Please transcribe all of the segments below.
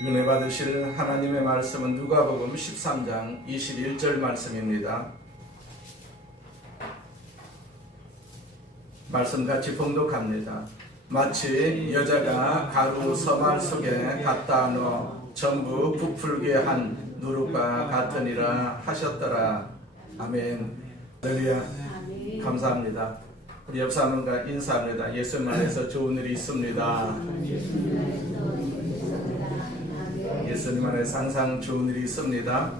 은혜 받으실 하나님의 말씀은 누가복음 13장 21절 말씀입니다. 말씀 같이 봉독합니다. 마치 여자가 가루 서말 속에 갖다 넣어 전부 부풀게 한 누룩과 같으니라 하셨더라. 아멘. 할렐루야. 감사합니다. 우리 옆 사람과 인사합니다. 예수님 안에서 좋은 일이 있습니다. 예수님 안에서 항상 좋은 일이 있습니다.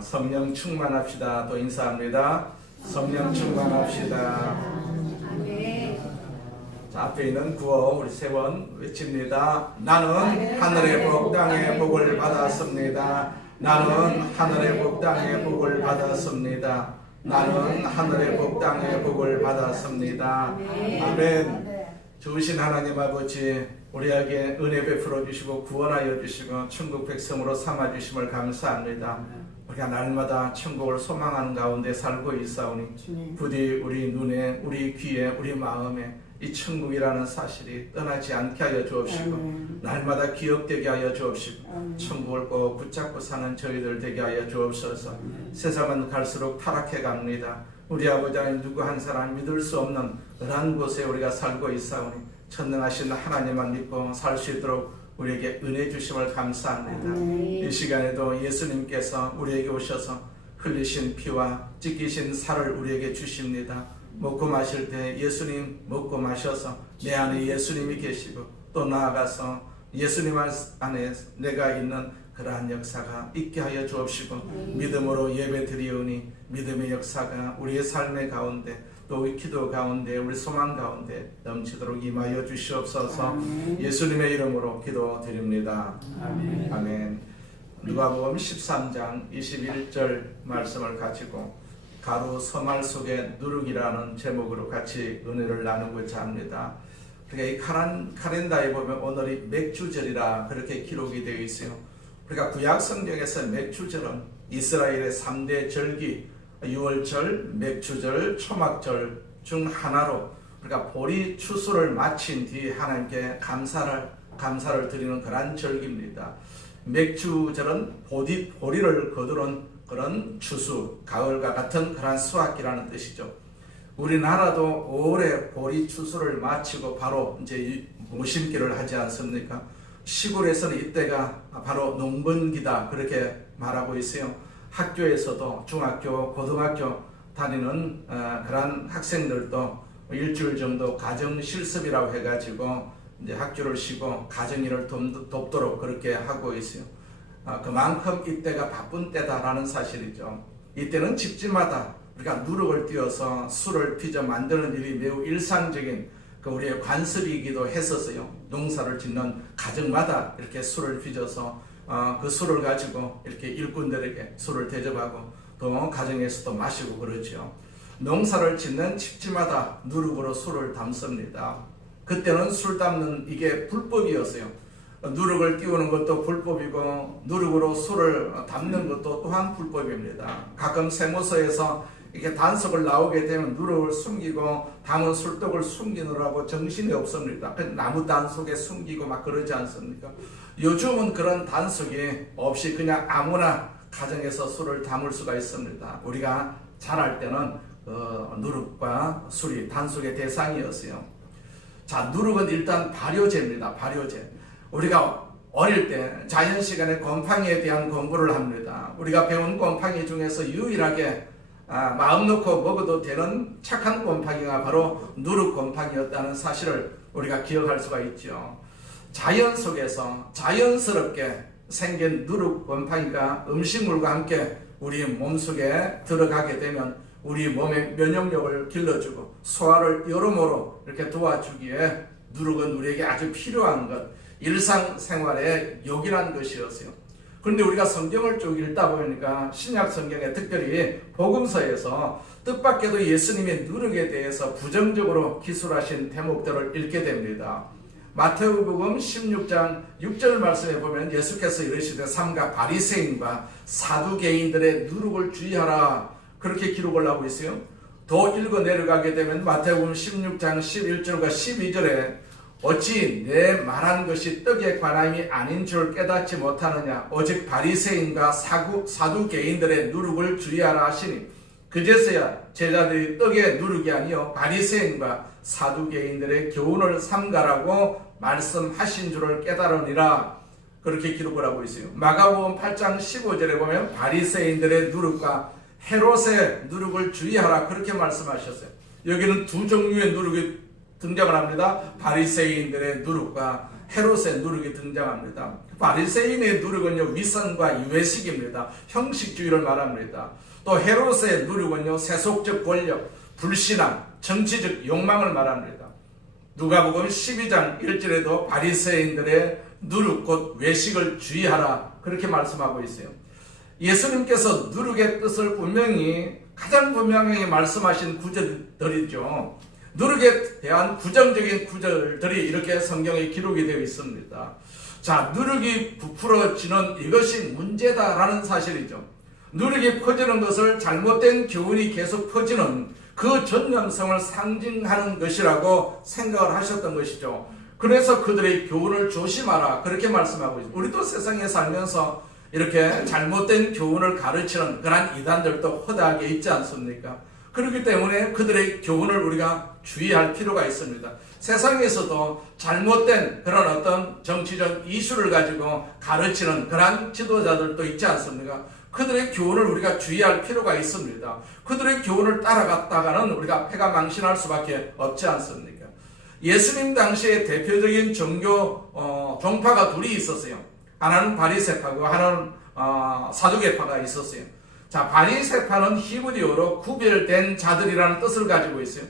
성령 충만합시다. 또 인사합니다. 성령 충만합시다. 자, 앞에 있는 구호 우리 세 번 외칩니다. 나는 하늘의 복 땅의 복을 받았습니다. 나는 하늘의 복 땅의 복을 받았습니다. 나는 하늘의 복 땅의 복을 받았습니다. 아멘. 좋으신 하나님 아버지, 우리에게 은혜 베풀어 주시고 구원하여 주시고 천국 백성으로 삼아 주심을 감사합니다. 우리가 날마다 천국을 소망하는 가운데 살고 있사오니 부디 우리 눈에, 우리 귀에, 우리 마음에 이 천국이라는 사실이 떠나지 않게 하여 주옵시고 날마다 기억되게 하여 주옵시고 천국을 꼭 붙잡고 사는 저희들 되게 하여 주옵소서. 세상은 갈수록 타락해 갑니다. 우리 아버지 하나님 누구 한 사람 믿을 수 없는 그러한 곳에 우리가 살고 있사오니 전능하신 하나님만 믿고 살 수 있도록 우리에게 은혜 주심을 감사합니다. 이 시간에도 예수님께서 우리에게 오셔서 흘리신 피와 찢기신 살을 우리에게 주십니다. 먹고 마실 때 예수님 먹고 마셔서 내 안에 예수님이 계시고 또 나아가서 예수님 안에 내가 있는 그러한 역사가 있게 하여 주옵시고 믿음으로 예배 드리오니 믿음의 역사가 우리의 삶의 가운데 또 우리 기도 가운데 우리 소망 가운데 넘치도록 임하여 주시옵소서. 예수님의 이름으로 기도드립니다. 아멘. 아멘. 누가복음 13장 21절 말씀을 가지고 가루 서말 속에 누룩이라는 제목으로 같이 은혜를 나누고자 합니다. 그러니까 이 카렌다에 보면 오늘이 맥주절이라 그렇게 기록이 되어 있어요. 그러니까 구약 성경에서 맥주절은 이스라엘의 3대 절기, 유월절, 맥주절, 초막절 중 하나로, 그러니까 보리 추수를 마친 뒤 하나님께 감사를 드리는 그런 절기입니다. 맥주절은 보리를 거두는 그런 추수, 가을과 같은 그런 수확기라는 뜻이죠. 우리나라도 올해 보리 추수를 마치고 바로 이제 모심기를 하지 않습니까? 시골에서는 이때가 바로 농번기다 그렇게 말하고 있어요. 학교에서도 중학교, 고등학교 다니는 그런 학생들도 일주일 정도 가정 실습이라고 해가지고 이제 학교를 쉬고 가정일을 돕도록 그렇게 하고 있어요. 그만큼 이때가 바쁜 때다라는 사실이죠. 이때는 집집마다 우리가 누룩을 띄워서 술을 빚어 만드는 일이 매우 일상적인 우리의 관습이기도 했었어요. 농사를 짓는 가정마다 이렇게 술을 빚어서 그 술을 가지고 이렇게 일꾼들에게 술을 대접하고 또 가정에서도 마시고 그러죠. 농사를 짓는 집집마다 누룩으로 술을 담습니다. 그때는 술 담는 이게 불법이었어요. 누룩을 띄우는 것도 불법이고 누룩으로 술을 담는 것도 또한 불법입니다. 가끔 세무서에서 이렇게 단속을 나오게 되면 누룩을 숨기고 담은 술독을 숨기느라고 정신이 없습니다. 나무 단속에 숨기고 막 그러지 않습니까? 요즘은 그런 단속이 없이 그냥 아무나 가정에서 술을 담을 수가 있습니다. 우리가 자랄 때는 누룩과 술이 단속의 대상이었어요. 자, 누룩은 일단 발효제입니다. 발효제. 우리가 어릴 때 자연 시간에 곰팡이에 대한 공부를 합니다. 우리가 배운 곰팡이 중에서 유일하게 마음 놓고 먹어도 되는 착한 곰팡이가 바로 누룩 곰팡이였다는 사실을 우리가 기억할 수가 있죠. 자연 속에서 자연스럽게 생긴 누룩 곰팡이가 음식물과 함께 우리 몸속에 들어가게 되면 우리 몸의 면역력을 길러주고 소화를 여러모로 이렇게 도와주기에 누룩은 우리에게 아주 필요한 것, 일상생활의 욕이라는 것이었어요. 그런데 우리가 성경을 쭉 읽다 보니까 신약 성경에 특별히 복음서에서 뜻밖에도 예수님의 누룩에 대해서 부정적으로 기술하신 대목들을 읽게 됩니다. 마태복음 16장 6절 말씀에 보면 예수께서 이르시되 삼가 바리새인과 사두개인들의 누룩을 주의하라 그렇게 기록을 하고 있어요. 더 읽어 내려가게 되면 마태복음 16장 11절과 12절에 어찌 내 말한 것이 떡에 관함이 아닌 줄 깨닫지 못하느냐. 오직 바리새인과 사두개인들의 누룩을 주의하라 하시니 그제서야 제자들이 떡의 누룩이 아니요 바리새인과 사두개인들의 교훈을 삼가라고 말씀하신 줄을 깨달으니라. 그렇게 기록을 하고 있어요. 마가복음 8장 15절에 보면 바리새인들의 누룩과 헤롯의 누룩을 주의하라 그렇게 말씀하셨어요. 여기는 두 종류의 누룩이 등장을 합니다. 바리새인들의 누룩과 헤롯의 누룩이 등장합니다. 바리새인의 누룩은요 위선과 유회식입니다. 형식주의를 말합니다. 또 헤롯의 누룩은요 세속적 권력, 불신앙, 정치적 욕망을 말합니다. 누가복음 12장 1절에도 바리새인들의 누룩 곧 외식을 주의하라 그렇게 말씀하고 있어요. 예수님께서 누룩의 뜻을 가장 분명히 말씀하신 구절들이죠. 누룩에 대한 부정적인 구절들이 이렇게 성경에 기록이 되어 있습니다. 자, 누룩이 부풀어지는 이것이 문제다라는 사실이죠. 누룩이 퍼지는 것을 잘못된 교훈이 계속 퍼지는 그 전념성을 상징하는 것이라고 생각을 하셨던 것이죠. 그래서 그들의 교훈을 조심하라 그렇게 말씀하고 있습니다. 우리도 세상에 살면서 이렇게 잘못된 교훈을 가르치는 그런 이단들도 허다하게 있지 않습니까? 그렇기 때문에 그들의 교훈을 우리가 주의할 필요가 있습니다. 세상에서도 잘못된 그런 어떤 정치적 이슈를 가지고 가르치는 그런 지도자들도 있지 않습니까? 그들의 교훈을 우리가 주의할 필요가 있습니다. 그들의 교훈을 따라갔다가는 우리가 패가 망신할 수밖에 없지 않습니까? 예수님 당시에 대표적인 종교 종파가 둘이 있었어요. 하나는 바리새파고 하나는 사두개파가 있었어요. 자, 바리새파는 히브리어로 구별된 자들이라는 뜻을 가지고 있어요.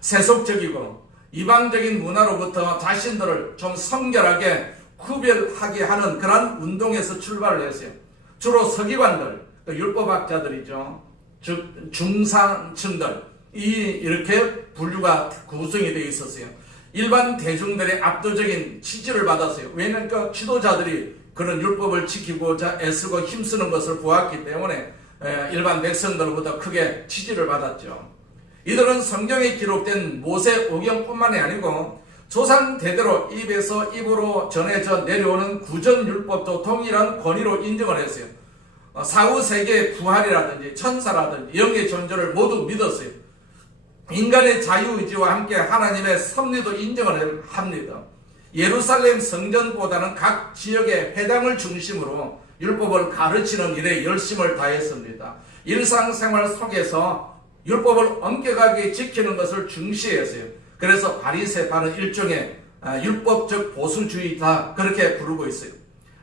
세속적이고 이방적인 문화로부터 자신들을 좀 성결하게 구별하게 하는 그런 운동에서 출발을 했어요. 주로 서기관들, 율법학자들이죠. 즉 중상층들 이렇게 분류가 구성이 되어 있었어요. 일반 대중들의 압도적인 지지를 받았어요. 왜냐하면 그 지도자들이 그런 율법을 지키고자 애쓰고 힘쓰는 것을 보았기 때문에 일반 백성들로부터 크게 지지를 받았죠. 이들은 성경에 기록된 모세 오경뿐만이 아니고 조상 대대로 입에서 입으로 전해져 내려오는 구전율법도 동일한 권위로 인정을 했어요. 사후 세계의 부활이라든지 천사라든지 영의 존재를 모두 믿었어요. 인간의 자유의지와 함께 하나님의 섭리도 인정을 합니다. 예루살렘 성전보다는 각 지역의 회당을 중심으로 율법을 가르치는 일에 열심을 다했습니다. 일상생활 속에서 율법을 엄격하게 지키는 것을 중시했어요. 그래서 바리새파는 일종의 율법적 보수주의다 그렇게 부르고 있어요.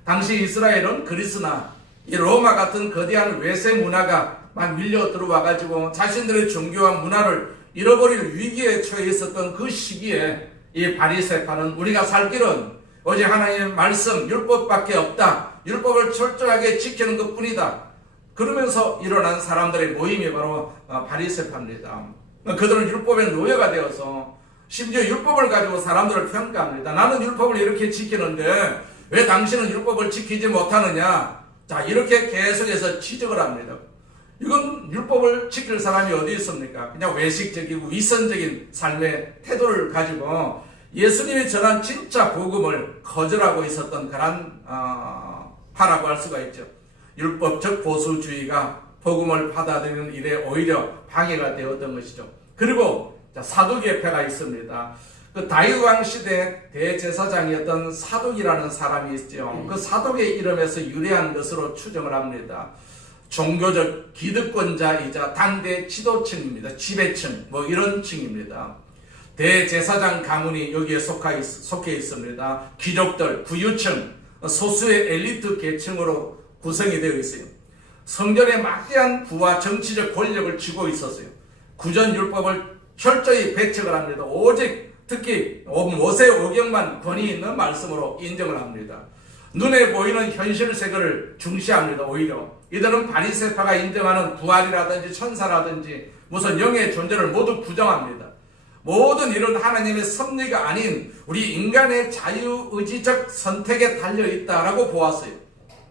당시 이스라엘은 그리스나 로마 같은 거대한 외세 문화가 막 밀려 들어와 가지고 자신들의 종교와 문화를 잃어버릴 위기에 처해 있었던 그 시기에 이 바리새파는 우리가 살 길은 오직 하나님의 말씀 율법밖에 없다. 율법을 철저하게 지키는 것뿐이다. 그러면서 일어난 사람들의 모임이 바로 바리새파입니다. 그들은 율법의 노예가 되어서 심지어 율법을 가지고 사람들을 평가합니다. 나는 율법을 이렇게 지키는데 왜 당신은 율법을 지키지 못하느냐? 자, 이렇게 계속해서 지적을 합니다. 이건 율법을 지킬 사람이 어디 있습니까? 그냥 외식적이고 위선적인 삶의 태도를 가지고 예수님이 전한 진짜 복음을 거절하고 있었던 그런 파라고 할 수가 있죠. 율법적 보수주의가 복음을 받아들이는 일에 오히려 방해가 되었던 것이죠. 그리고 사두개파가 있습니다. 그 다윗 왕 시대 대제사장이었던 사독이라는 사람이 있죠. 그 사독의 이름에서 유래한 것으로 추정을 합니다. 종교적 기득권자이자 당대 지도층입니다. 지배층 이런 층입니다. 대제사장 가문이 여기에 속해 있습니다. 귀족들, 부유층, 소수의 엘리트 계층으로 구성이 되어 있어요. 성전에 막대한 부와 정치적 권력을 쥐고 있었어요. 구전율법을 철저히 배척을 합니다. 오직 특히 모세 오경만 권위 있는 말씀으로 인정을 합니다. 눈에 보이는 현실 세계를 중시합니다. 오히려 이들은 바리새파가 인정하는 부활이라든지 천사라든지 무슨 영의 존재를 모두 부정합니다. 모든 일은 하나님의 섭리가 아닌 우리 인간의 자유의지적 선택에 달려있다라고 보았어요.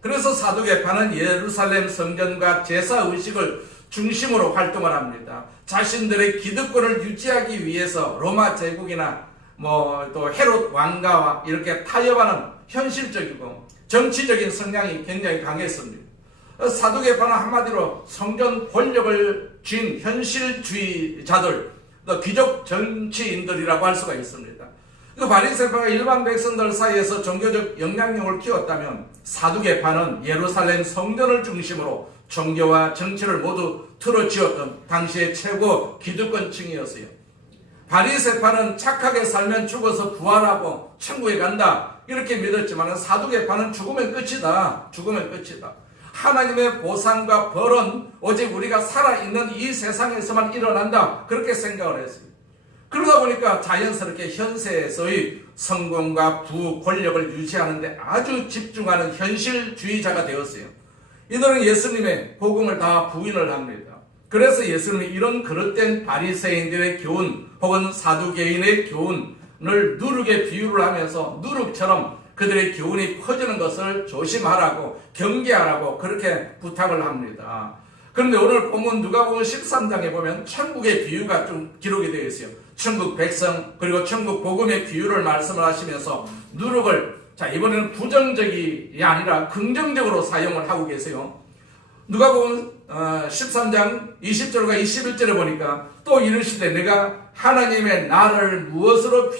그래서 사두개파는 예루살렘 성전과 제사의식을 중심으로 활동을 합니다. 자신들의 기득권을 유지하기 위해서 로마 제국이나 또 헤롯 왕가와 이렇게 타협하는 현실적이고 정치적인 성향이 굉장히 강했습니다. 사두개파는 한마디로 성전 권력을 쥔 현실주의자들, 또 귀족 정치인들이라고 할 수가 있습니다. 그 바리새파가 일반 백성들 사이에서 종교적 영향력을 키웠다면 사두개파는 예루살렘 성전을 중심으로 종교와 정치를 모두 틀어쥐었던 당시의 최고 기득권층이었어요. 바리새파는 착하게 살면 죽어서 부활하고 천국에 간다 이렇게 믿었지만 사두개파는 죽으면 끝이다. 죽으면 끝이다. 하나님의 보상과 벌은 오직 우리가 살아있는 이 세상에서만 일어난다 그렇게 생각을 했습니다. 그러다 보니까 자연스럽게 현세에서의 성공과 부, 권력을 유지하는 데 아주 집중하는 현실주의자가 되었어요. 이들은 예수님의 복음을 다 부인을 합니다. 그래서 예수님이 이런 그릇된 바리새인들의 교훈 혹은 사두개인의 교훈을 누룩에 비유를 하면서 누룩처럼 그들의 교훈이 퍼지는 것을 조심하라고 경계하라고 그렇게 부탁을 합니다. 그런데 오늘 본문 누가복음 13장에 보면 천국의 비유가 좀 기록이 되어 있어요. 천국 백성 그리고 천국 복음의 비유를 말씀을 하시면서 누룩을 이번에는 부정적이 아니라 긍정적으로 사용을 하고 계세요. 누가복음 13장 20절과 21절에 보니까 또 이르시되 내가 하나님의 나라를 무엇으로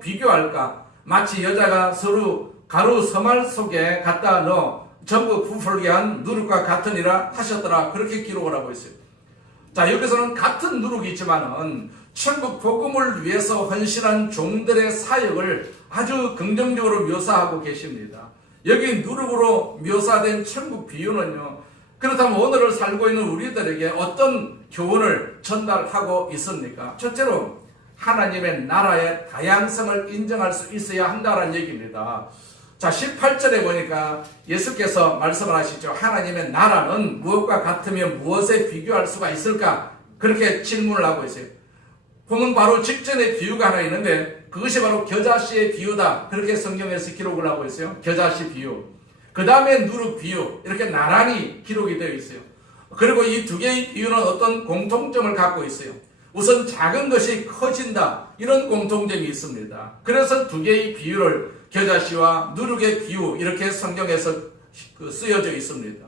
비교할까? 마치 여자가 서로 가루 서말 속에 갖다 넣어 전부 부풀게 한 누룩과 같으니라 하셨더라. 그렇게 기록을 하고 있어요. 여기서는 같은 누룩이 있지만은 천국 복음을 위해서 헌신한 종들의 사역을 아주 긍정적으로 묘사하고 계십니다. 여기 누룩으로 묘사된 천국 비유는요, 그렇다면 오늘을 살고 있는 우리들에게 어떤 교훈을 전달하고 있습니까? 첫째로 하나님의 나라의 다양성을 인정할 수 있어야 한다는 얘기입니다. 18절에 보니까 예수께서 말씀을 하시죠. 하나님의 나라는 무엇과 같으면 무엇에 비교할 수가 있을까? 그렇게 질문을 하고 있어요. 보면 바로 직전에 비유가 하나 있는데 그것이 바로 겨자씨의 비유다. 그렇게 성경에서 기록을 하고 있어요. 겨자씨 비유. 그 다음에 누룩 비유. 이렇게 나란히 기록이 되어 있어요. 그리고 이 두 개의 비유는 어떤 공통점을 갖고 있어요. 우선 작은 것이 커진다. 이런 공통점이 있습니다. 그래서 두 개의 비유를 겨자씨와 누룩의 비유 이렇게 성경에서 쓰여져 있습니다.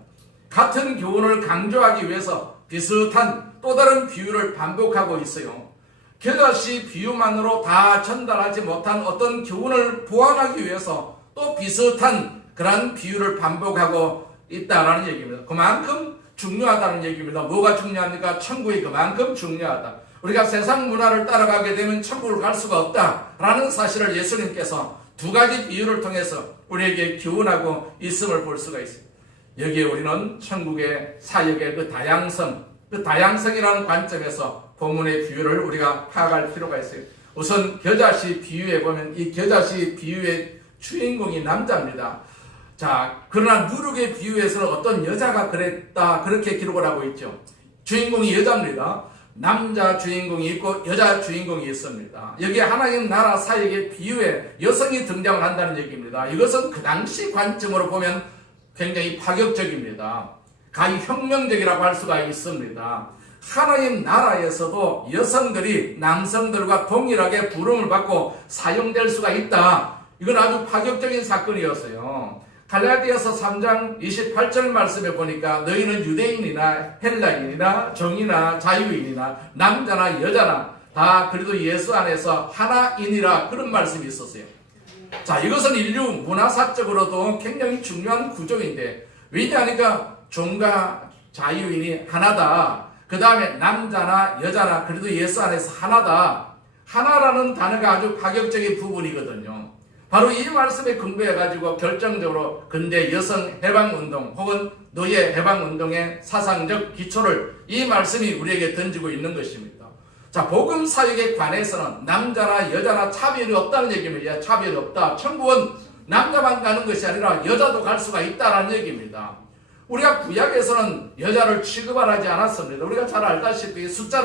같은 교훈을 강조하기 위해서 비슷한 또 다른 비유를 반복하고 있어요. 겨자씨 비유만으로 다 전달하지 못한 어떤 교훈을 보완하기 위해서 또 비슷한 그런 비유를 반복하고 있다라는 얘기입니다. 그만큼 중요하다는 얘기입니다. 뭐가 중요합니까? 천국이 그만큼 중요하다. 우리가 세상 문화를 따라가게 되면 천국을 갈 수가 없다라는 사실을 예수님께서 두 가지 비유를 통해서 우리에게 교훈하고 있음을 볼 수가 있습니다. 여기에 우리는 천국의 사역의 그 다양성이라는 관점에서 본문의 비유를 우리가 파악할 필요가 있어요. 우선 겨자씨 비유에 보면 이 겨자씨 비유의 주인공이 남자입니다. 그러나 누룩의 비유에서는 어떤 여자가 그랬다 그렇게 기록을 하고 있죠. 주인공이 여자입니다. 남자 주인공이 있고 여자 주인공이 있습니다. 여기에 하나님 나라 사역의 비유에 여성이 등장을 한다는 얘기입니다. 이것은 그 당시 관점으로 보면 굉장히 파격적입니다. 가히 혁명적이라고 할 수가 있습니다. 하나님 나라에서도 여성들이 남성들과 동일하게 부름을 받고 사용될 수가 있다. 이건 아주 파격적인 사건이었어요. 갈라디아서 3장 28절 말씀에 보니까 너희는 유대인이나 헬라인이나 정이나 자유인이나 남자나 여자나 다 그래도 예수 안에서 하나이니라 그런 말씀이 있었어요. 이것은 인류 문화사적으로도 굉장히 중요한 구조인데 왜냐하니까 종과 자유인이 하나다. 그 다음에 남자나 여자나 그래도 예수 안에서 하나다. 하나라는 단어가 아주 파격적인 부분이거든요. 바로 이 말씀에 근거해가지고 결정적으로 근대 여성 해방운동 혹은 노예 해방운동의 사상적 기초를 이 말씀이 우리에게 던지고 있는 것입니다. 복음 사역에 관해서는 남자나 여자나 차별이 없다는 얘기입니다. 차별이 없다. 천국은 남자만 가는 것이 아니라 여자도 갈 수가 있다는 얘기입니다. 우리가 구약에서는 여자를 취급하지 않았습니다. 우리가 잘 알다시피 숫자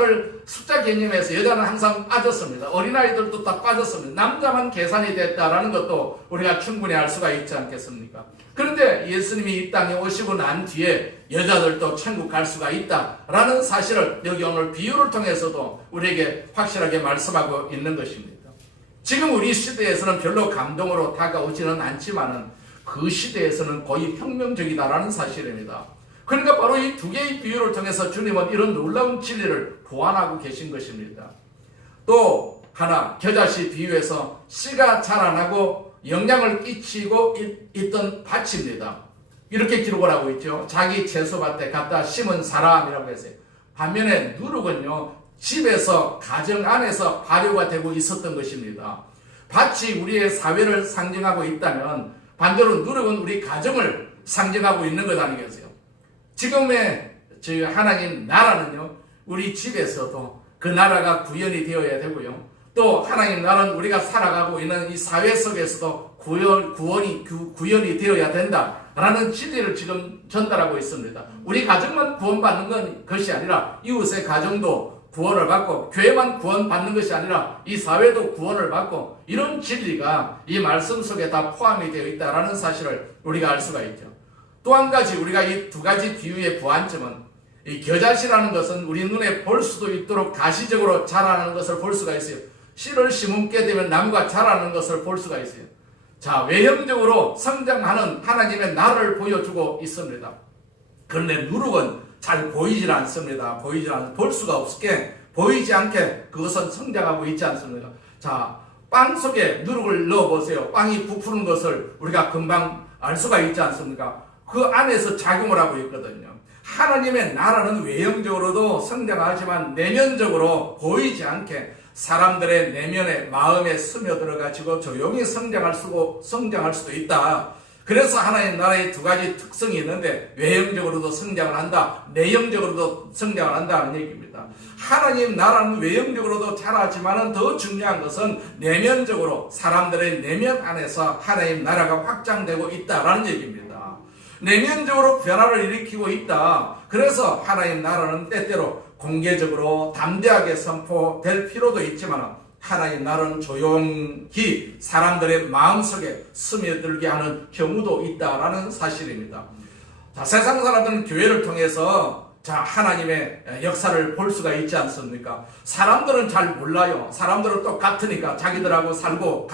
개념에서 여자는 항상 빠졌습니다. 어린아이들도 다 빠졌습니다. 남자만 계산이 됐다라는 것도 우리가 충분히 알 수가 있지 않겠습니까? 그런데 예수님이 이 땅에 오시고 난 뒤에 여자들도 천국 갈 수가 있다라는 사실을 여기 오늘 비유를 통해서도 우리에게 확실하게 말씀하고 있는 것입니다. 지금 우리 시대에서는 별로 감동으로 다가오지는 않지만은 그 시대에서는 거의 혁명적이다라는 사실입니다. 그러니까 바로 이 두 개의 비유를 통해서 주님은 이런 놀라운 진리를 보완하고 계신 것입니다. 또 하나, 겨자씨 비유에서 씨가 자라나고 영향을 끼치고 있던 밭입니다. 이렇게 기록을 하고 있죠. 자기 채소밭에 갖다 심은 사람이라고 했어요. 반면에 누룩은요, 집에서, 가정 안에서 발효가 되고 있었던 것입니다. 밭이 우리의 사회를 상징하고 있다면 반대로 누룩은 우리 가정을 상징하고 있는 것 아니겠어요? 지금의 저희 하나님 나라는요, 우리 집에서도 그 나라가 구현이 되어야 되고요. 또 하나님 나라는 우리가 살아가고 있는 이 사회 속에서도 구현이 되어야 된다라는 진리를 지금 전달하고 있습니다. 우리 가정만 구원받는 것이 아니라 이웃의 가정도 구원을 받고, 교회만 구원받는 것이 아니라 이 사회도 구원을 받고, 이런 진리가 이 말씀 속에 다 포함이 되어 있다는 사실을 우리가 알 수가 있죠. 또 한 가지, 우리가 이 두 가지 비유의 보완점은, 이 겨자씨라는 것은 우리 눈에 볼 수도 있도록 가시적으로 자라는 것을 볼 수가 있어요. 씨를 심게 되면 나무가 자라는 것을 볼 수가 있어요. 자, 외형적으로 성장하는 하나님의 나라를 보여주고 있습니다. 그런데 누룩은 잘 보이질 않습니다. 볼 수가 없게, 보이지 않게 그것은 성장하고 있지 않습니다. 자, 빵 속에 누룩을 넣어보세요. 빵이 부푸는 것을 우리가 금방 알 수가 있지 않습니까? 그 안에서 작용을 하고 있거든요. 하나님의 나라는 외형적으로도 성장하지만 내면적으로 보이지 않게 사람들의 내면에, 마음에 스며들어가지고 조용히 성장할 수도 있다. 그래서 하나님 나라의 두 가지 특성이 있는데, 외형적으로도 성장을 한다, 내형적으로도 성장을 한다는 얘기입니다. 하나님 나라는 외형적으로도 자라지만은 더 중요한 것은 내면적으로 사람들의 내면 안에서 하나님 나라가 확장되고 있다라는 얘기입니다. 내면적으로 변화를 일으키고 있다. 그래서 하나님 나라는 때때로 공개적으로 담대하게 선포될 필요도 있지만 하나님 나라는 조용히 사람들의 마음속에 스며들게 하는 경우도 있다라는 사실입니다. 자, 세상 사람들은 교회를 통해서 하나님의 역사를 볼 수가 있지 않습니까? 사람들은 잘 몰라요. 사람들은 똑같으니까, 자기들하고 살고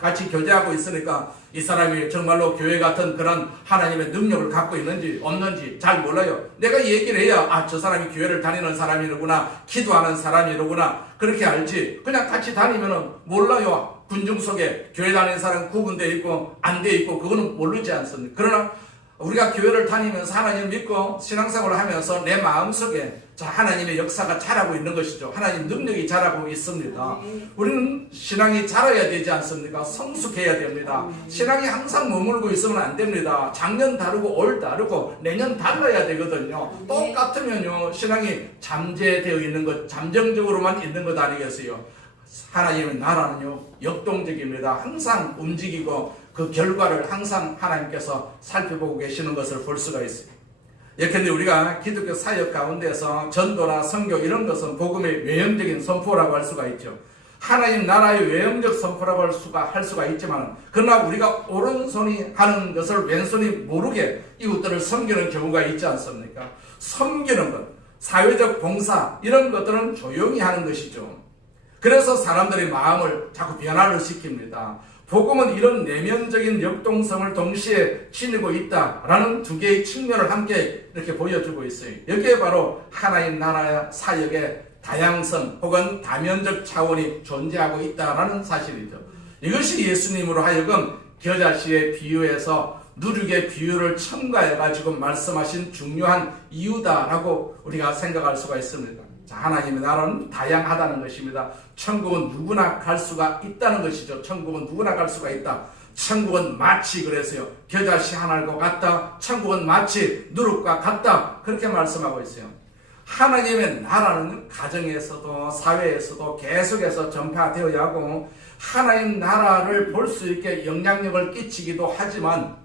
같이 교제하고 있으니까 이 사람이 정말로 교회 같은 그런 하나님의 능력을 갖고 있는지 없는지 잘 몰라요. 내가 얘기를 해야 저 사람이 교회를 다니는 사람이로구나, 기도하는 사람이로구나, 그렇게 알지. 그냥 같이 다니면은 몰라요. 군중 속에 교회 다니는 사람 구분되어 있고 안 되어 있고 그거는 모르지 않습니까? 그러나 우리가 교회를 다니면서 하나님을 믿고 신앙생활을 하면서 내 마음속에 하나님의 역사가 자라고 있는 것이죠. 하나님 능력이 자라고 있습니다. 우리는 신앙이 자라야 되지 않습니까? 성숙해야 됩니다. 신앙이 항상 머물고 있으면 안 됩니다. 작년 다르고 올 다르고 내년 달라야 되거든요. 똑같으면요, 신앙이 잠재되어 있는 것, 잠정적으로만 있는 것 아니겠어요? 하나님의 나라는요, 역동적입니다. 항상 움직이고 그 결과를 항상 하나님께서 살펴보고 계시는 것을 볼 수가 있어요. 예컨대 우리가 기독교 사역 가운데서 전도나 선교 이런 것은 복음의 외형적인 선포라고 할 수가 있죠. 하나님 나라의 외형적 선포라고 할 수가 있지만, 그러나 우리가 오른손이 하는 것을 왼손이 모르게 이웃들을 섬기는 경우가 있지 않습니까? 섬기는 것, 사회적 봉사 이런 것들은 조용히 하는 것이죠. 그래서 사람들의 마음을 자꾸 변화를 시킵니다. 복음은 이런 내면적인 역동성을 동시에 지니고 있다라는 두 개의 측면을 함께 이렇게 보여주고 있어요. 여기에 바로 하나님 나라의 사역의 다양성 혹은 다면적 차원이 존재하고 있다라는 사실이죠. 이것이 예수님으로 하여금 겨자씨의 비유에서 누룩의 비유를 첨가해가지고 말씀하신 중요한 이유다라고 우리가 생각할 수가 있습니다. 하나님의 나라는 다양하다는 것입니다. 천국은 누구나 갈 수가 있다는 것이죠. 천국은 누구나 갈 수가 있다. 천국은 마치 그래서요, 겨자씨 하나과 같다. 천국은 마치 누룩과 같다. 그렇게 말씀하고 있어요. 하나님의 나라는 가정에서도 사회에서도 계속해서 전파되어야 하고, 하나님 나라를 볼 수 있게 영향력을 끼치기도 하지만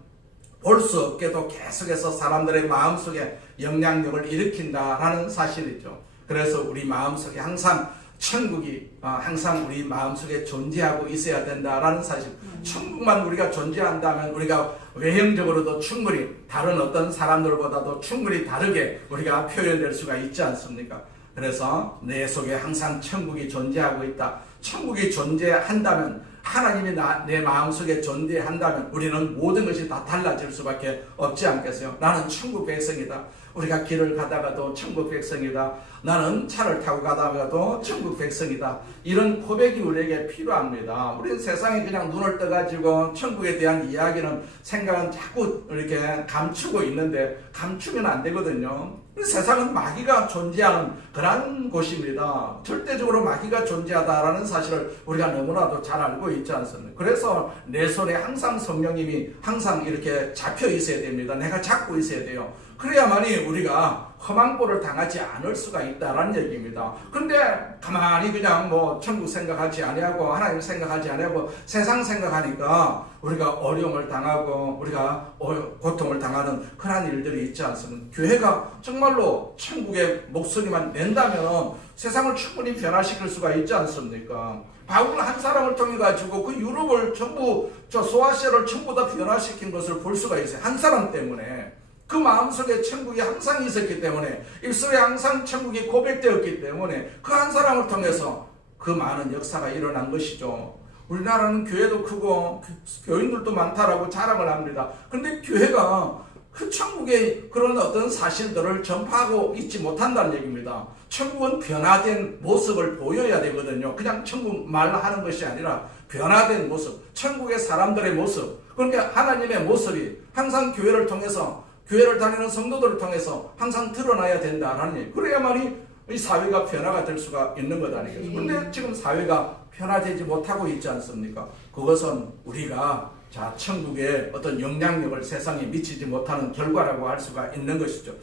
볼 수 없게도 계속해서 사람들의 마음속에 영향력을 일으킨다라는 사실이죠. 그래서 우리 마음속에 항상 천국이 항상 우리 마음속에 존재하고 있어야 된다라는 사실. 천국만 우리가 존재한다면 우리가 외형적으로도 충분히 다른 어떤 사람들보다도 충분히 다르게 우리가 표현될 수가 있지 않습니까? 그래서 내 속에 항상 천국이 존재하고 있다. 천국이 존재한다면, 하나님이 내 마음속에 존재한다면 우리는 모든 것이 다 달라질 수밖에 없지 않겠어요? 나는 천국 백성이다. 우리가 길을 가다가도 천국 백성이다. 나는 차를 타고 가다가도 천국 백성이다. 이런 고백이 우리에게 필요합니다. 우리는 세상에 그냥 눈을 떠가지고 천국에 대한 이야기는, 생각은 자꾸 이렇게 감추고 있는데, 감추면 안 되거든요. 세상은 마귀가 존재하는 그런 곳입니다. 절대적으로 마귀가 존재하다라는 사실을 우리가 너무나도 잘 알고 있지 않습니까? 그래서 내 손에 항상 성령님이 항상 이렇게 잡혀 있어야 됩니다. 내가 잡고 있어야 돼요. 그래야만이 우리가 험한꼴을 당하지 않을 수가 있다라는 얘기입니다. 근데 가만히 그냥 뭐 천국 생각하지 아니하고 하나님 생각하지 아니하고 세상 생각하니까 우리가 어려움을 당하고 우리가 고통을 당하는 그런 일들이 있지 않습니까? 교회가 정말로 천국의 목소리만 낸다면 세상을 충분히 변화시킬 수가 있지 않습니까? 바울 한 사람을 통해 가지고 그 유럽을 전부, 저 소아시아를 전부 다 변화시킨 것을 볼 수가 있어요. 한 사람 때문에. 그 마음속에 천국이 항상 있었기 때문에, 입술에 항상 천국이 고백되었기 때문에 그 한 사람을 통해서 그 많은 역사가 일어난 것이죠. 우리나라는 교회도 크고 교인들도 많다라고 자랑을 합니다. 그런데 교회가 그 천국의 그런 어떤 사실들을 전파하고 있지 못한다는 얘기입니다. 천국은 변화된 모습을 보여야 되거든요. 그냥 천국 말하는 것이 아니라 변화된 모습, 천국의 사람들의 모습, 그러니까 하나님의 모습이 항상 교회를 통해서, 교회를 다니는 성도들을 통해서 항상 드러나야 된다는 얘기. 그래야만이 이 사회가 변화가 될 수가 있는 것 아니겠어요? 근데 지금 사회가 변화되지 못하고 있지 않습니까? 그것은 우리가 천국의 어떤 영향력을 세상에 미치지 못하는 결과라고 할 수가 있는 것이죠.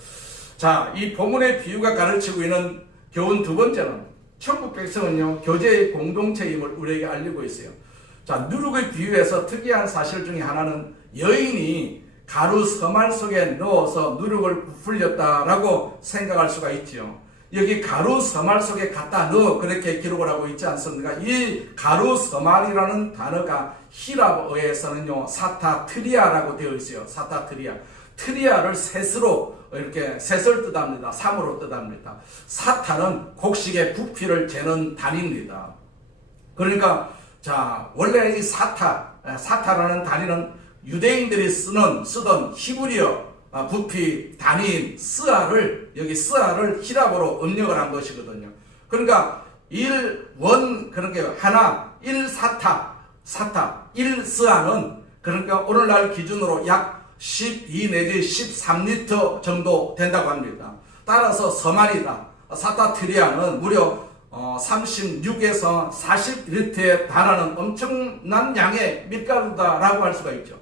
자, 이 본문의 비유가 가르치고 있는 교훈 두 번째는, 천국 백성은요, 교제의 공동체임을 우리에게 알리고 있어요. 자, 누룩의 비유에서 특이한 사실 중에 하나는 여인이 가루 서말 속에 넣어서 누룩을 부풀렸다라고 생각할 수가 있지요. 여기 가루 서말 속에 갖다 넣어 그렇게 기록을 하고 있지 않습니까? 이 가루 서말이라는 단어가 히랍어에서는요, 사타트리아라고 되어 있어요. 사타트리아. 트리아를 셋으로 이렇게 셋을 뜻합니다. 3으로 뜻합니다. 사타는 곡식의 부피를 재는 단위입니다. 그러니까 원래 이 사타라는 단위는 유대인들이 쓰던 히브리어 부피 단위인 스아를, 여기 스아를 히랍어로 음력을 한 것이거든요. 그러니까 1원, 그러니까 하나, 1사타, 1스아는 그러니까 오늘날 기준으로 약 12 내지 13리터 정도 된다고 합니다. 따라서 서말이다. 사타트리아는 무려 36에서 40리터에 달하는 엄청난 양의 밀가루다라고 할 수가 있죠.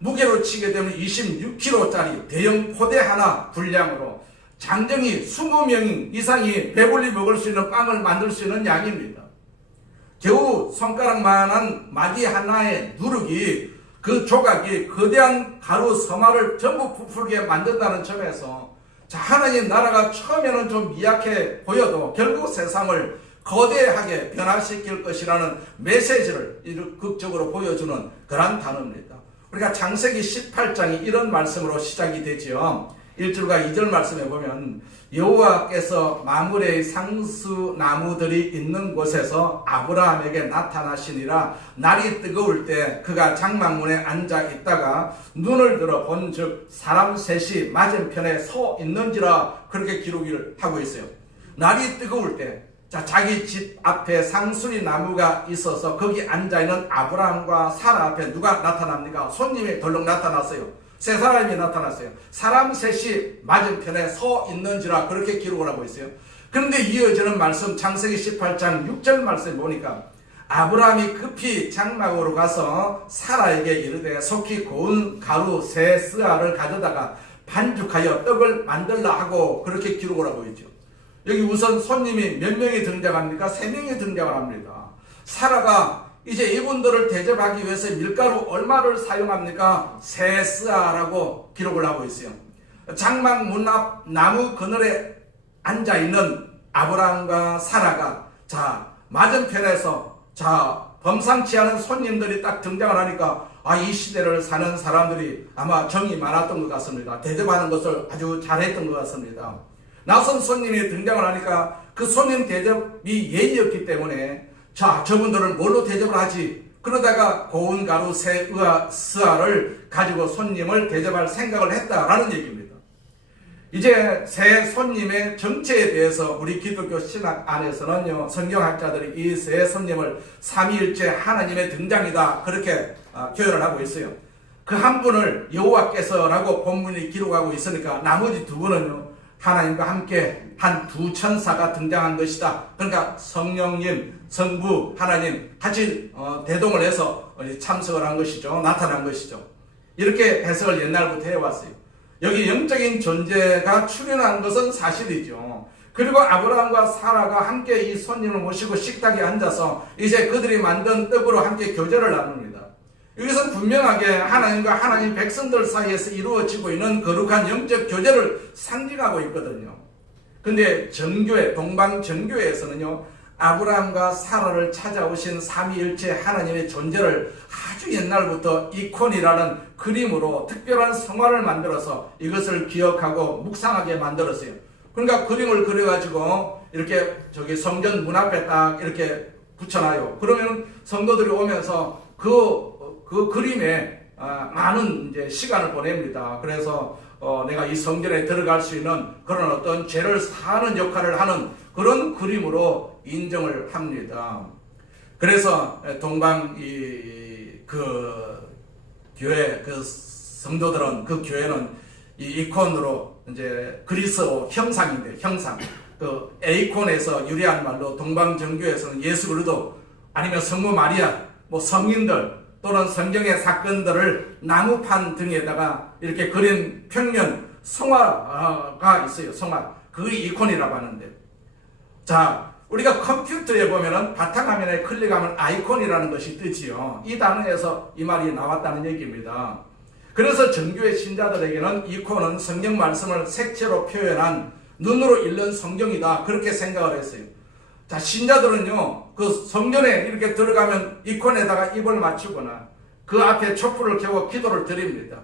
무게로 치게 되면 26kg짜리 대형 포대 하나 분량으로 장정이 20명 이상이 배불리 먹을 수 있는 빵을 만들 수 있는 양입니다. 겨우 손가락만한 마디 하나의 누룩이, 그 조각이 거대한 가루 서말을 전부 부풀게 만든다는 점에서, 하나님 나라가 처음에는 좀 미약해 보여도 결국 세상을 거대하게 변화시킬 것이라는 메시지를 극적으로 보여주는 그런 단어입니다. 우리가 창세기 18장이 이런 말씀으로 시작이 되죠. 1절과 2절 말씀에 보면, 여호와께서 마물의 상수 나무들이 있는 곳에서 아브라함에게 나타나시니라. 날이 뜨거울 때 그가 장막문에 앉아 있다가 눈을 들어 본즉 사람 셋이 맞은편에 서 있는지라, 그렇게 기록을 하고 있어요. 날이 뜨거울 때 자기 집 앞에 상수리 나무가 있어서 거기 앉아있는 아브라함과 사라 앞에 누가 나타납니까? 손님이 덜렁 나타났어요. 세 사람이 나타났어요. 사람 셋이 맞은편에 서 있는지라, 그렇게 기록을 하고 있어요. 그런데 이어지는 말씀, 창세기 18장 6절 말씀에 보니까 아브라함이 급히 장막으로 가서 사라에게 이르되 속히 고운 가루 세 스아를 가져다가 반죽하여 떡을 만들라 하고, 그렇게 기록을 하고 있죠. 여기 우선 손님이 몇 명이 등장합니까? 3명이 등장을 합니다. 사라가 이제 이분들을 대접하기 위해서 밀가루 얼마를 사용합니까? 3스아라고 기록을 하고 있어요. 장막 문 앞 나무 그늘에 앉아있는 아브라함과 사라가 맞은편에서 범상치 않은 손님들이 딱 등장을 하니까, 이 시대를 사는 사람들이 아마 정이 많았던 것 같습니다. 대접하는 것을 아주 잘했던 것 같습니다. 낯선 손님이 등장을 하니까 그 손님 대접이 예의였기 때문에 자, 저분들은 뭘로 대접을 하지? 그러다가 고운 가루 새 스아를 가지고 손님을 대접할 생각을 했다라는 얘기입니다. 이제 새 손님의 정체에 대해서 우리 기독교 신학 안에서는요, 성경학자들이 이 새 손님을 삼위일체 하나님의 등장이다 그렇게 표현을 하고 있어요. 그 한 분을 여호와께서라고 본문이 기록하고 있으니까 나머지 두 분은요, 하나님과 함께 한 두 천사가 등장한 것이다. 그러니까 성령님, 성부, 하나님 같이 대동을 해서 참석을 한 것이죠. 나타난 것이죠. 이렇게 해석을 옛날부터 해왔어요. 여기 영적인 존재가 출현한 것은 사실이죠. 그리고 아브라함과 사라가 함께 이 손님을 모시고 식탁에 앉아서 이제 그들이 만든 떡으로 함께 교제를 나눕니다. 여기서 분명하게 하나님과 하나님 백성들 사이에서 이루어지고 있는 거룩한 영적 교제를 상징하고 있거든요. 근데 정교회, 동방정교회에서는요, 아브라함과 사라를 찾아오신 삼위일체 하나님의 존재를 아주 옛날부터 이콘이라는 그림으로 특별한 성화를 만들어서 이것을 기억하고 묵상하게 만들었어요. 그러니까 그림을 그려가지고 이렇게 저기 성전 문 앞에 딱 이렇게 붙여놔요. 그러면 성도들이 오면서 그 그림에 많은 이제 시간을 보냅니다. 그래서 내가 이 성전에 들어갈 수 있는 그런 어떤 죄를 사하는 역할을 하는 그런 그림으로 인정을 합니다. 그래서 동방 교회 그 성도들은 그 교회는 이 이콘으로 이제 그리스어 형상인데 형상 그 에이콘에서 유래한 말로 동방정교에서는 예수 그리스도 아니면 성모 마리아 뭐 성인들 또는 성경의 사건들을 나무판 등에다가 이렇게 그린 평면 성화가 있어요. 성화. 그 이콘이라고 하는데. 자, 우리가 컴퓨터에 보면은 바탕화면에 클릭하면 아이콘이라는 것이 뜨지요. 이 단어에서 이 말이 나왔다는 얘기입니다. 그래서 정교회 신자들에게는 이콘은 성경 말씀을 색채로 표현한 눈으로 읽는 성경이다. 그렇게 생각을 했어요. 자, 신자들은요, 그 성전에 이렇게 들어가면 이콘에다가 입을 맞추거나 그 앞에 촛불을 켜고 기도를 드립니다.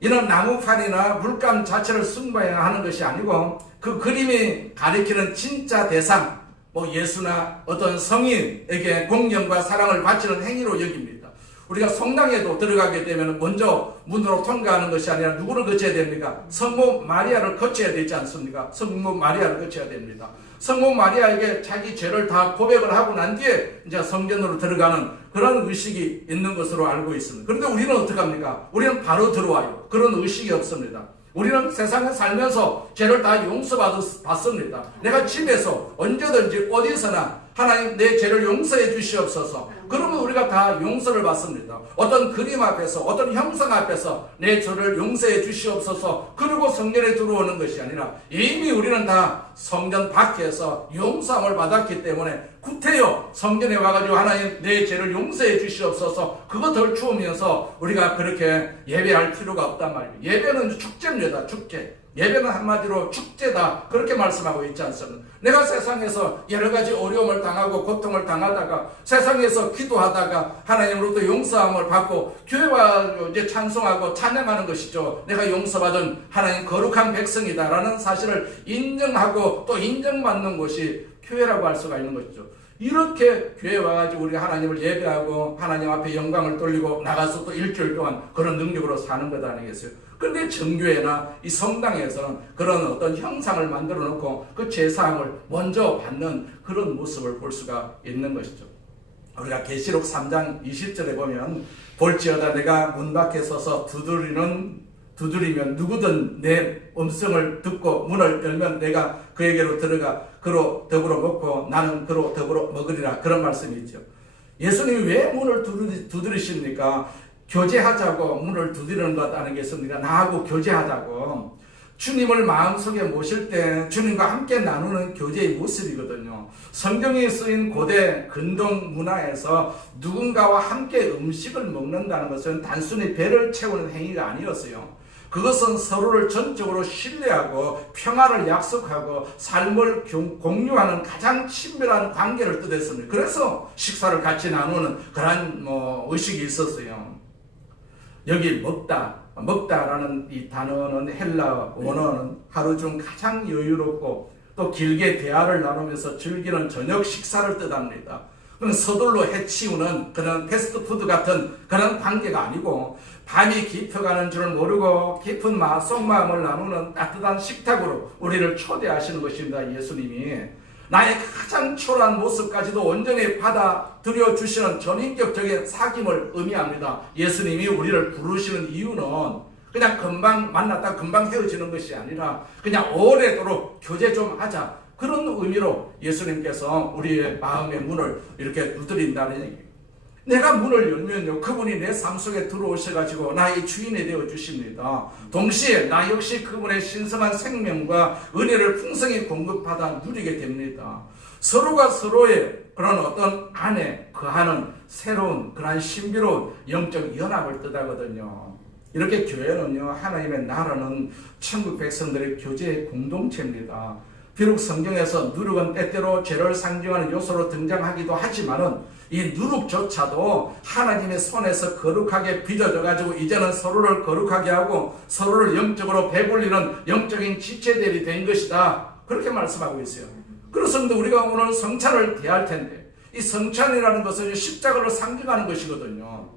이는 나무판이나 물감 자체를 숭배하는 것이 아니고 그 그림이 가리키는 진짜 대상, 뭐 예수나 어떤 성인에게 공경과 사랑을 바치는 행위로 여깁니다. 우리가 성당에도 들어가게 되면 먼저 문으로 통과하는 것이 아니라 누구를 거쳐야 됩니까? 성모 마리아를 거쳐야 되지 않습니까? 성모 마리아를 거쳐야 됩니다. 성모 마리아에게 자기 죄를 다 고백을 하고 난 뒤에 이제 성전으로 들어가는 그런 의식이 있는 것으로 알고 있습니다. 그런데 우리는 어떻게 합니까? 우리는 바로 들어와요. 그런 의식이 없습니다. 우리는 세상에 살면서 죄를 다 용서받습니다. 내가 집에서 언제든지 어디서나 하나님 내 죄를 용서해 주시옵소서. 그러면 우리가 다 용서를 받습니다. 어떤 그림 앞에서 어떤 형상 앞에서 내 죄를 용서해 주시옵소서. 그리고 성전에 들어오는 것이 아니라 이미 우리는 다 성전 밖에서 용서함을 받았기 때문에 구태여 성전에 와가지고 하나님 내 죄를 용서해 주시옵소서. 그거 덜 추우면서 우리가 그렇게 예배할 필요가 없단 말이에요. 예배는 축제입니다. 축제. 예배는 한마디로 축제다. 그렇게 말씀하고 있지 않습니까? 내가 세상에서 여러 가지 어려움을 당하고 고통을 당하다가 세상에서 기도하다가 하나님으로부터 용서함을 받고 교회와 이제 찬송하고 찬양하는 것이죠. 내가 용서받은 하나님 거룩한 백성이다라는 사실을 인정하고 또 인정받는 것이 교회라고 할 수가 있는 것이죠. 이렇게 교회 와가지고 우리가 하나님을 예배하고 하나님 앞에 영광을 돌리고 나가서 또 일주일 동안 그런 능력으로 사는 것 아니겠어요? 그런데 정교회나 이 성당에서는 그런 어떤 형상을 만들어 놓고 그 제사함을 먼저 받는 그런 모습을 볼 수가 있는 것이죠. 우리가 계시록 3장 20절에 보면 볼지어다 내가 문 밖에 서서 두드리면 누구든 내 음성을 듣고 문을 열면 내가 그에게로 들어가 그로 더불어 먹고 나는 그로 더불어 먹으리라. 그런 말씀이 있죠. 예수님이 왜 문을 두드리십니까? 교제하자고 문을 두드리는 것 아니겠습니까? 나하고 교제하자고. 주님을 마음속에 모실 때 주님과 함께 나누는 교제의 모습이거든요. 성경에 쓰인 고대 근동 문화에서 누군가와 함께 음식을 먹는다는 것은 단순히 배를 채우는 행위가 아니었어요. 그것은 서로를 전적으로 신뢰하고 평화를 약속하고 삶을 공유하는 가장 친밀한 관계를 뜻했습니다. 그래서 식사를 같이 나누는 그런 의식이 있었어요. 여기 먹다라는 이 단어는 헬라 원어는 하루 중 가장 여유롭고 또 길게 대화를 나누면서 즐기는 저녁 식사를 뜻합니다. 그런 서둘러 해치우는 그런 패스트푸드 같은 그런 관계가 아니고 밤이 깊어가는 줄 모르고 깊은 속마음을 나누는 따뜻한 식탁으로 우리를 초대하시는 것입니다. 예수님이 나의 가장 초라한 모습까지도 온전히 받아들여 주시는 전인격적인 사귐을 의미합니다. 예수님이 우리를 부르시는 이유는 그냥 금방 만났다 금방 헤어지는 것이 아니라 그냥 오래도록 교제 좀 하자, 그런 의미로 예수님께서 우리의 마음의 문을 이렇게 두드린다는 얘기예요. 내가 문을 열면요, 그분이 내 삶 속에 들어오셔가지고 나의 주인이 되어 주십니다. 동시에 나 역시 그분의 신성한 생명과 은혜를 풍성히 공급받아 누리게 됩니다. 서로가 서로의 그런 어떤 안에 거하는 새로운 그런 신비로운 영적 연합을 뜻하거든요. 이렇게 교회는요, 하나님의 나라는 천국 백성들의 교제의 공동체입니다. 비록 성경에서 누룩은 때때로 죄를 상징하는 요소로 등장하기도 하지만은 이 누룩조차도 하나님의 손에서 거룩하게 빚어져 가지고 이제는 서로를 거룩하게 하고 서로를 영적으로 배불리는 영적인 지체들이 된 것이다, 그렇게 말씀하고 있어요. 그렇습니다. 우리가 오늘 성찬을 대할 텐데 이 성찬이라는 것은 십자가를 상징하는 것이거든요.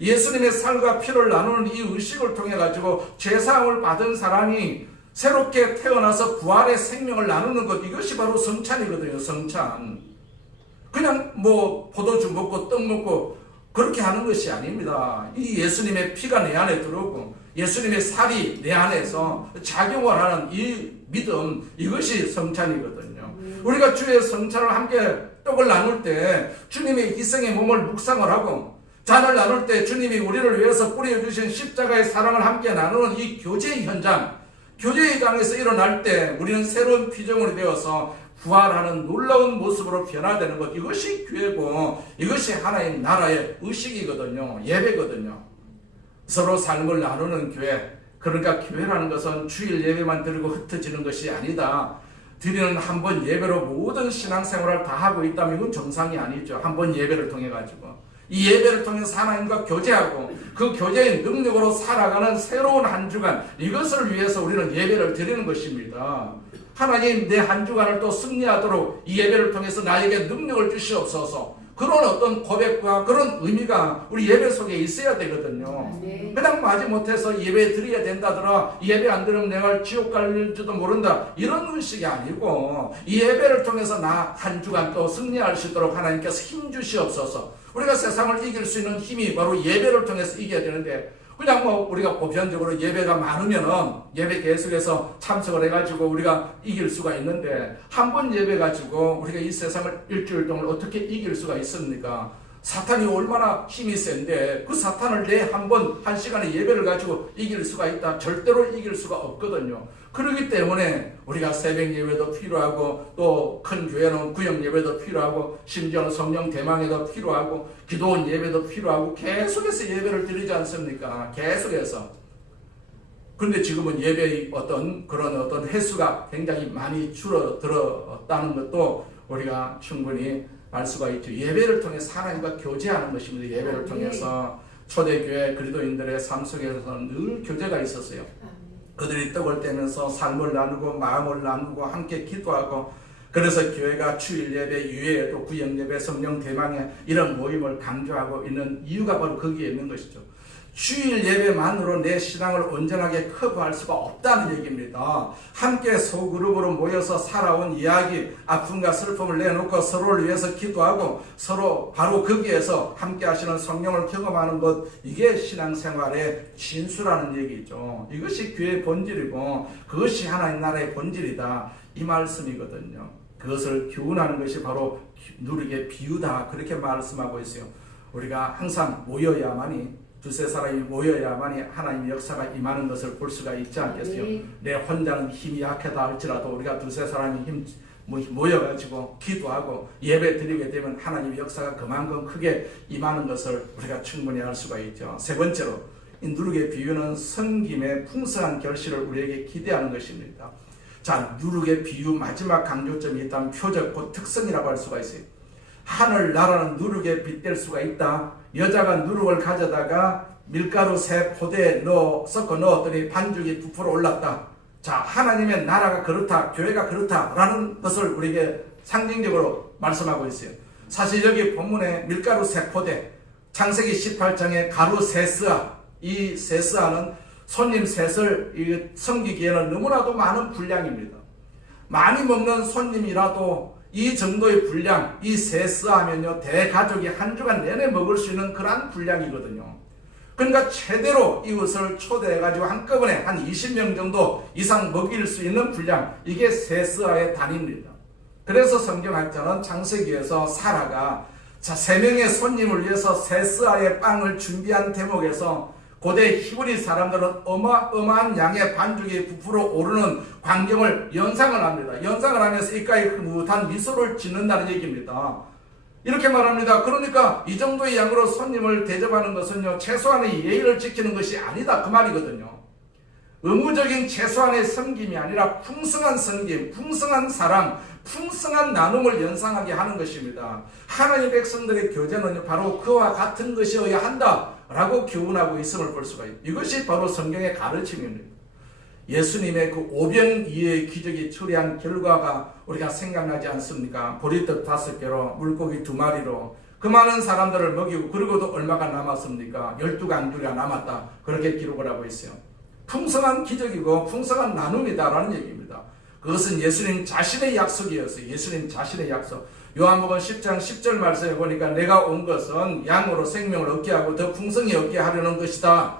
예수님의 살과 피를 나누는 이 의식을 통해 가지고 죄사함을 받은 사람이 새롭게 태어나서 부활의 생명을 나누는 것, 이것이 바로 성찬이거든요. 성찬. 그냥 포도주 먹고 떡 먹고 그렇게 하는 것이 아닙니다. 이 예수님의 피가 내 안에 들어오고 예수님의 살이 내 안에서 작용을 하는 이 믿음, 이것이 성찬이거든요. 우리가 주의 성찬을 함께 떡을 나눌 때 주님의 희생의 몸을 묵상을 하고 잔을 나눌 때 주님이 우리를 위해서 뿌려주신 십자가의 사랑을 함께 나누는 이 교제의 현장, 교제의 장에서 일어날 때 우리는 새로운 피조물이 되어서 부활하는 놀라운 모습으로 변화되는 것, 이것이 교회고 이것이 하나님 나라의 의식이거든요. 예배거든요. 서로 삶을 나누는 교회, 그러니까 교회라는 것은 주일 예배만 드리고 흩어지는 것이 아니다. 드리는 한 번 예배로 모든 신앙생활을 다 하고 있다면 이건 정상이 아니죠. 한 번 예배를 통해 가지고 이 예배를 통해서 하나님과 교제하고 그 교제의 능력으로 살아가는 새로운 한 주간, 이것을 위해서 우리는 예배를 드리는 것입니다. 하나님, 내 한 주간을 또 승리하도록 이 예배를 통해서 나에게 능력을 주시옵소서, 그런 어떤 고백과 그런 의미가 우리 예배 속에 있어야 되거든요. 그냥 마지 못해서 예배 드려야 된다더라, 예배 안 드리면 내가 지옥 갈지도 모른다, 이런 의식이 아니고 이 예배를 통해서 나 한 주간 또 승리할 수 있도록 하나님께서 힘 주시옵소서. 우리가 세상을 이길 수 있는 힘이 바로 예배를 통해서 이겨야 되는데, 그냥 우리가 보편적으로 예배가 많으면은 예배 계속해서 참석을 해가지고 우리가 이길 수가 있는데, 한 번 예배 가지고 우리가 이 세상을 일주일 동안 어떻게 이길 수가 있습니까? 사탄이 얼마나 힘이 센데 그 사탄을 내 한 번, 한 시간의 예배를 가지고 이길 수가 있다? 절대로 이길 수가 없거든요. 그렇기 때문에 우리가 새벽 예배도 필요하고 또 큰 교회는 구역 예배도 필요하고 심지어는 성령 대망에도 필요하고 기도원 예배도 필요하고 계속해서 예배를 드리지 않습니까? 계속해서. 그런데 지금은 예배의 그런 어떤 횟수가 굉장히 많이 줄어들었다는 것도 우리가 충분히 알 수가 있죠. 예배를 통해서 하나님과 교제하는 것입니다. 예배를 통해서 초대교회 그리스도인들의 삶 속에서는 늘 교제가 있었어요. 그들이 떡을 떼면서 삶을 나누고 마음을 나누고 함께 기도하고, 그래서 교회가 주일 예배, 유예, 또 구역 예배, 성령 대망의 이런 모임을 강조하고 있는 이유가 바로 거기에 있는 것이죠. 주일 예배만으로 내 신앙을 온전하게 커버할 수가 없다는 얘기입니다. 함께 소그룹으로 모여서 살아온 이야기, 아픔과 슬픔을 내놓고 서로를 위해서 기도하고 서로 바로 거기에서 함께 하시는 성령을 경험하는 것, 이게 신앙생활의 진수라는 얘기죠. 이것이 교회의 본질이고 그것이 하나님 나라의 본질이다, 이 말씀이거든요. 그것을 교훈하는 것이 바로 누룩의 비유다, 그렇게 말씀하고 있어요. 우리가 항상 모여야만이, 두세 사람이 모여야만이 하나님의 역사가 임하는 것을 볼 수가 있지 않겠어요? 내 혼자는 힘이 약하다 할지라도 우리가 두세 사람이 모여가지고 기도하고 예배 드리게 되면 하나님의 역사가 그만큼 크게 임하는 것을 우리가 충분히 알 수가 있죠. 세 번째로, 이 누룩의 비유는 섬김의 풍성한 결실을 우리에게 기대하는 것입니다. 자, 누룩의 비유 마지막 강조점이 있다면 표적, 곧 특성이라고 할 수가 있어요. 하늘 나라는 누룩에 빗댈 수가 있다. 여자가 누룩을 가져다가 밀가루 새 포대에 섞어 넣었더니 반죽이 부풀어 올랐다. 자, 하나님의 나라가 그렇다, 교회가 그렇다라는 것을 우리에게 상징적으로 말씀하고 있어요. 사실 여기 본문에 밀가루 세포대, 창세기 18장의 가루 세스아, 이 세스아는 손님 셋을 섬기기에는 너무나도 많은 분량입니다. 많이 먹는 손님이라도 이 정도의 분량, 이 세스하면요 대가족이 한 주간 내내 먹을 수 있는 그러한 분량이거든요. 그러니까 최대로 이것을 초대해가지고 한꺼번에 한 20명 정도 이상 먹일 수 있는 분량, 이게 세스아의 단위입니다. 그래서 성경학자는 창세기에서 사라가 3명의 손님을 위해서 세스아의 빵을 준비한 대목에서 고대 히브리 사람들은 어마어마한 양의 반죽이 부풀어 오르는 광경을 연상을 합니다. 연상을 하면서 입가에 흐뭇한 미소를 짓는다는 얘기입니다. 이렇게 말합니다. 그러니까 이 정도의 양으로 손님을 대접하는 것은요, 최소한의 예의를 지키는 것이 아니다, 그 말이거든요. 의무적인 최소한의 섬김이 아니라 풍성한 섬김, 풍성한 사랑, 풍성한 나눔을 연상하게 하는 것입니다. 하나님의 백성들의 교제는 바로 그와 같은 것이어야 한다라고 교훈하고 있음을 볼 수가 있습니다. 이것이 바로 성경의 가르침입니다. 예수님의 그 오병이어의 기적이 초래한 결과가 우리가 생각나지 않습니까? 보리떡 5개로 물고기 2마리로 그 많은 사람들을 먹이고, 그리고도 얼마가 남았습니까? 12강주가 남았다, 그렇게 기록을 하고 있어요. 풍성한 기적이고 풍성한 나눔이다라는 얘기입니다. 그것은 예수님 자신의 약속이었어요. 예수님 자신의 약속. 요한복음 10장 10절 말씀에 보니까 내가 온 것은 양으로 생명을 얻게 하고 더 풍성히 얻게 하려는 것이다.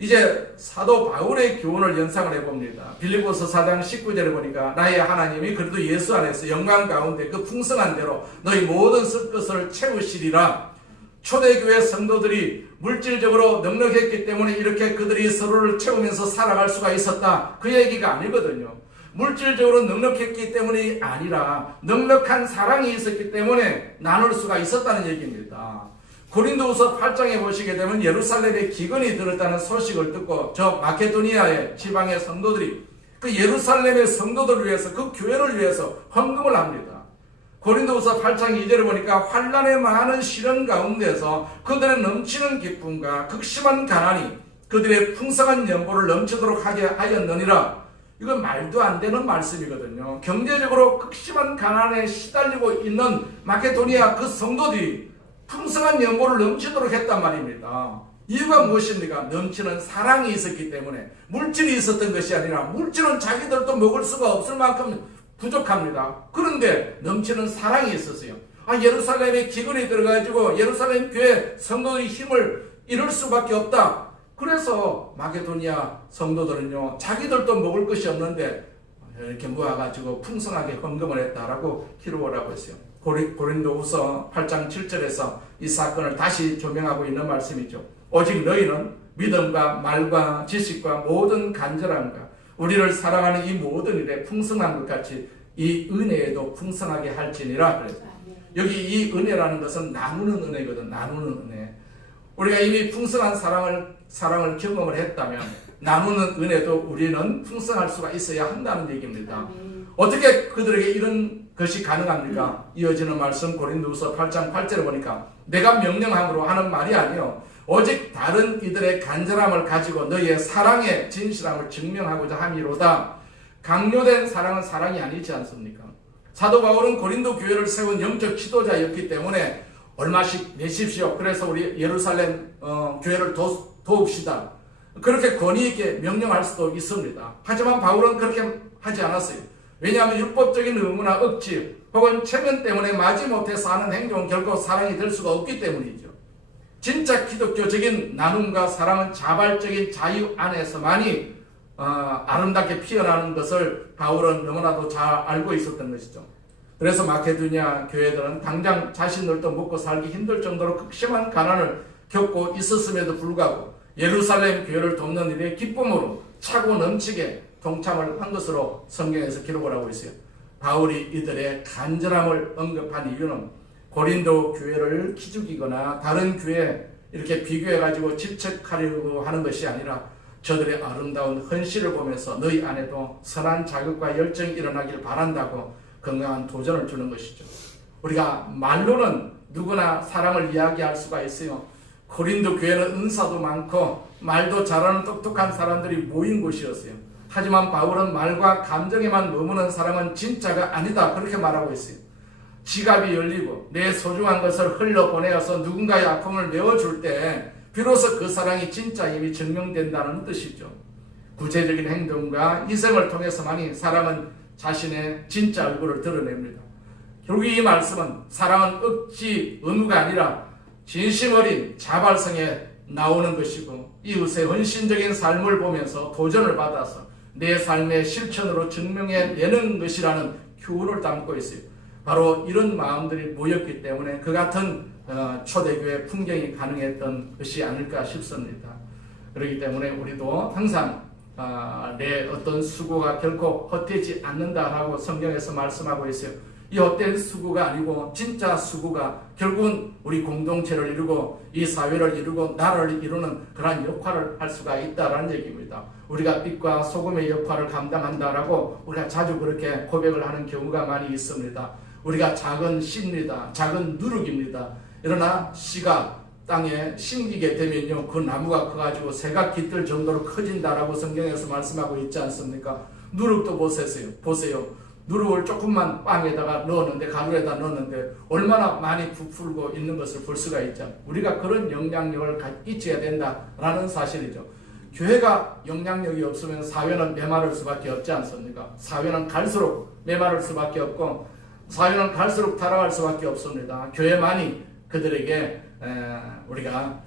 이제 사도 바울의 교훈을 연상을 해봅니다. 빌립보서 4장 19절에 보니까 나의 하나님이 그래도 예수 안에서 영광 가운데 그 풍성한 대로 너희 모든 쓸 것을 채우시리라. 초대교회 성도들이 물질적으로 넉넉했기 때문에 이렇게 그들이 서로를 채우면서 살아갈 수가 있었다, 그 얘기가 아니거든요. 물질적으로 넉넉했기 때문이 아니라 넉넉한 사랑이 있었기 때문에 나눌 수가 있었다는 얘기입니다. 고린도후서 8장에 보시게 되면 예루살렘에 기근이 들었다는 소식을 듣고 저 마케도니아의 지방의 성도들이 그 예루살렘의 성도들을 위해서, 그 교회를 위해서 헌금을 합니다. 고린도후서 8장 2절을 보니까 환난의 많은 시련 가운데서 그들의 넘치는 기쁨과 극심한 가난이 그들의 풍성한 연보를 넘치도록 하게 하였느니라. 이건 말도 안 되는 말씀이거든요. 경제적으로 극심한 가난에 시달리고 있는 마케도니아 그 성도들이 풍성한 연보를 넘치도록 했단 말입니다. 이유가 무엇입니까? 넘치는 사랑이 있었기 때문에. 물질이 있었던 것이 아니라, 물질은 자기들도 먹을 수가 없을 만큼 부족합니다. 그런데 넘치는 사랑이 있었어요. 예루살렘에 기근이 들어가지고 예루살렘 교회 성도들의 힘을 잃을 수밖에 없다. 그래서 마게도니아 성도들은요, 자기들도 먹을 것이 없는데 이렇게 모아가지고 풍성하게 헌금을 했다라고 기록을 하고 있어요. 고린도후서 8장 7절에서 이 사건을 다시 조명하고 있는 말씀이죠. 오직 너희는 믿음과 말과 지식과 모든 간절함과 우리를 사랑하는 이 모든 일에 풍성한 것 같이 이 은혜에도 풍성하게 할지니라 그랬어요. 여기 이 은혜라는 것은 나누는 은혜거든. 나누는 은혜. 우리가 이미 풍성한 사랑을 경험을 했다면 나누는 은혜도 우리는 풍성할 수가 있어야 한다는 얘기입니다. 어떻게 그들에게 이런 것이 가능합니까? 이어지는 말씀 고린도후서 8장 8절에 보니까 내가 명령함으로 하는 말이 아니요 오직 다른 이들의 간절함을 가지고 너희의 사랑의 진실함을 증명하고자 함이로다. 강요된 사랑은 사랑이 아니지 않습니까? 사도 바울은 고린도 교회를 세운 영적 지도자였기 때문에 얼마씩 내십시오. 그래서 우리 예루살렘 교회를 도웁시다. 그렇게 권위 있게 명령할 수도 있습니다. 하지만 바울은 그렇게 하지 않았어요. 왜냐하면 율법적인 의무나 억지 혹은 체면 때문에 마지못해서 하는 행동은 결코 사랑이 될 수가 없기 때문이죠. 진짜 기독교적인 나눔과 사랑은 자발적인 자유 안에서만이 아름답게 피어나는 것을 바울은 너무나도 잘 알고 있었던 것이죠. 그래서 마케도니아 교회들은 당장 자신들도 먹고 살기 힘들 정도로 극심한 가난을 겪고 있었음에도 불구하고 예루살렘 교회를 돕는 일에 기쁨으로 차고 넘치게 동참을 한 것으로 성경에서 기록을 하고 있어요. 바울이 이들의 간절함을 언급한 이유는 고린도 교회를 기죽이거나 다른 교회 이렇게 비교해가지고 질책하려고 하는 것이 아니라 저들의 아름다운 헌신을 보면서 너희 안에도 선한 자극과 열정이 일어나길 바란다고 건강한 도전을 주는 것이죠. 우리가 말로는 누구나 사랑을 이야기할 수가 있어요. 고린도 교회는 은사도 많고 말도 잘하는 똑똑한 사람들이 모인 곳이었어요. 하지만 바울은 말과 감정에만 머무는 사랑은 진짜가 아니다, 그렇게 말하고 있어요. 지갑이 열리고 내 소중한 것을 흘려보내어서 누군가의 아픔을 메워줄 때 비로소 그 사랑이 진짜 이미 증명된다는 뜻이죠. 구체적인 행동과 희생을 통해서만이 사랑은 자신의 진짜 얼굴을 드러냅니다. 결국 이 말씀은 사랑은 억지 의무가 아니라 진심 어린 자발성에 나오는 것이고 이웃의 헌신적인 삶을 보면서 도전을 받아서 내 삶의 실천으로 증명해내는 것이라는 교훈을 담고 있어요. 바로 이런 마음들이 모였기 때문에 그 같은 초대교회 풍경이 가능했던 것이 아닐까 싶습니다. 그렇기 때문에 우리도 항상 내 어떤 수고가 결코 헛되지 않는다라고 성경에서 말씀하고 있어요. 이 헛된 수고가 아니고 진짜 수고가 결국은 우리 공동체를 이루고 이 사회를 이루고 나라를 이루는 그러한 역할을 할 수가 있다라는 얘기입니다. 우리가 빛과 소금의 역할을 감당한다라고 우리가 자주 그렇게 고백을 하는 경우가 많이 있습니다. 우리가 작은 씨입니다. 작은 누룩입니다. 그러나 씨가 땅에 심기게 되면요, 그 나무가 커가지고 새가 깃들 정도로 커진다라고 성경에서 말씀하고 있지 않습니까? 누룩도 보세요. 누룩을 조금만 빵에다가 넣었는데, 가루에다 넣었는데 얼마나 많이 부풀고 있는 것을 볼 수가 있죠. 우리가 그런 영향력을 끼쳐야 된다라는 사실이죠. 교회가 영향력이 없으면 사회는 메마를 수밖에 없지 않습니까? 사회는 갈수록 메마를 수밖에 없고 사회는 갈수록 타락할 수밖에 없습니다. 교회만이 그들에게 우리가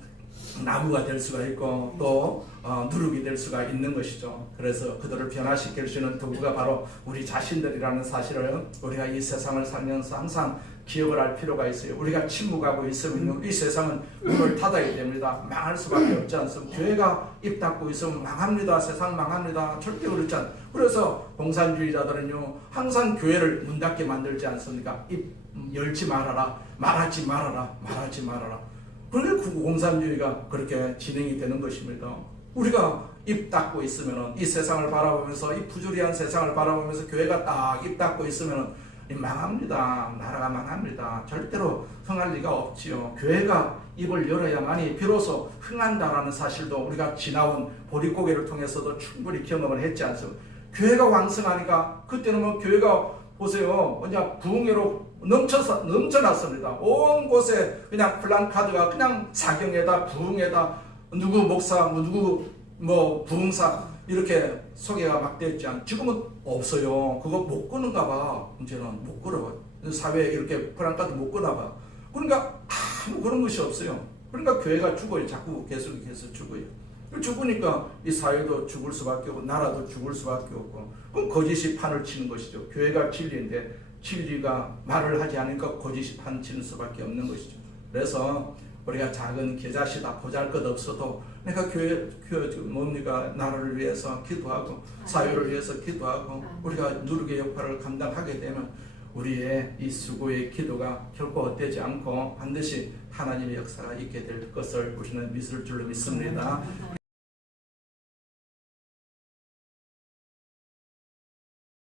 나무가 될 수가 있고 또 누룩이 될 수가 있는 것이죠. 그래서 그들을 변화시킬 수 있는 도구가 바로 우리 자신들이라는 사실을 우리가 이 세상을 살면서 항상 기억을 할 필요가 있어요. 우리가 침묵하고 있으면 이 세상은 문을 닫아야 됩니다. 망할 수밖에 없지 않습니까? 교회가 입 닫고 있으면 망합니다. 세상 망합니다. 절대 그렇지 않아요. 그래서 공산주의자들은요 항상 교회를 문 닫게 만들지 않습니까? 입 열지 말아라, 말하지 말아라. 그러니까 공산주의가 그렇게 진행이 되는 것입니다. 우리가 입 닫고 있으면 이 세상을 바라보면서 이 부조리한 세상을 바라보면서 교회가 딱 입 닫고 있으면 망합니다. 나라가 망합니다. 절대로 흥할 리가 없지요. 교회가 입을 열어야만이 비로소 흥한다라는 사실도 우리가 지나온 보릿고개를 통해서도 충분히 경험을 했지 않습니까? 교회가 왕성하니까 그때는 뭐 교회가 보세요. 그냥 부흥회로 넘쳐났습니다. 온 곳에 그냥 플랜카드가 그냥 사경회다, 부흥회다, 누구 목사, 누구 부흥사 이렇게 소개가 막 됐지 않. 지금은 없어요. 그거 못 끄는가 봐. 이제는 못 끌어. 사회에 이렇게 플랜카드 못 끄나 봐. 그러니까 아무 그런 것이 없어요. 그러니까 교회가 죽어요. 자꾸 계속해서 죽어요. 죽으니까 이 사회도 죽을 수밖에 없고 나라도 죽을 수밖에 없고 그럼 거짓이 판을 치는 것이죠. 교회가 진리인데 진리가 말을 하지 않으니까 거짓이 판 치는 수밖에 없는 것이죠. 그래서 우리가 작은 계좌시다 보잘것없어도 내가 교회 뭡니까 나라를 위해서 기도하고 사회를 위해서 기도하고 우리가 누룩의 역할을 감당하게 되면 우리의 이 수고의 기도가 결코 헛되지 않고 반드시 하나님의 역사가 있게 될 것을 우리는 믿을 줄로 믿습니다.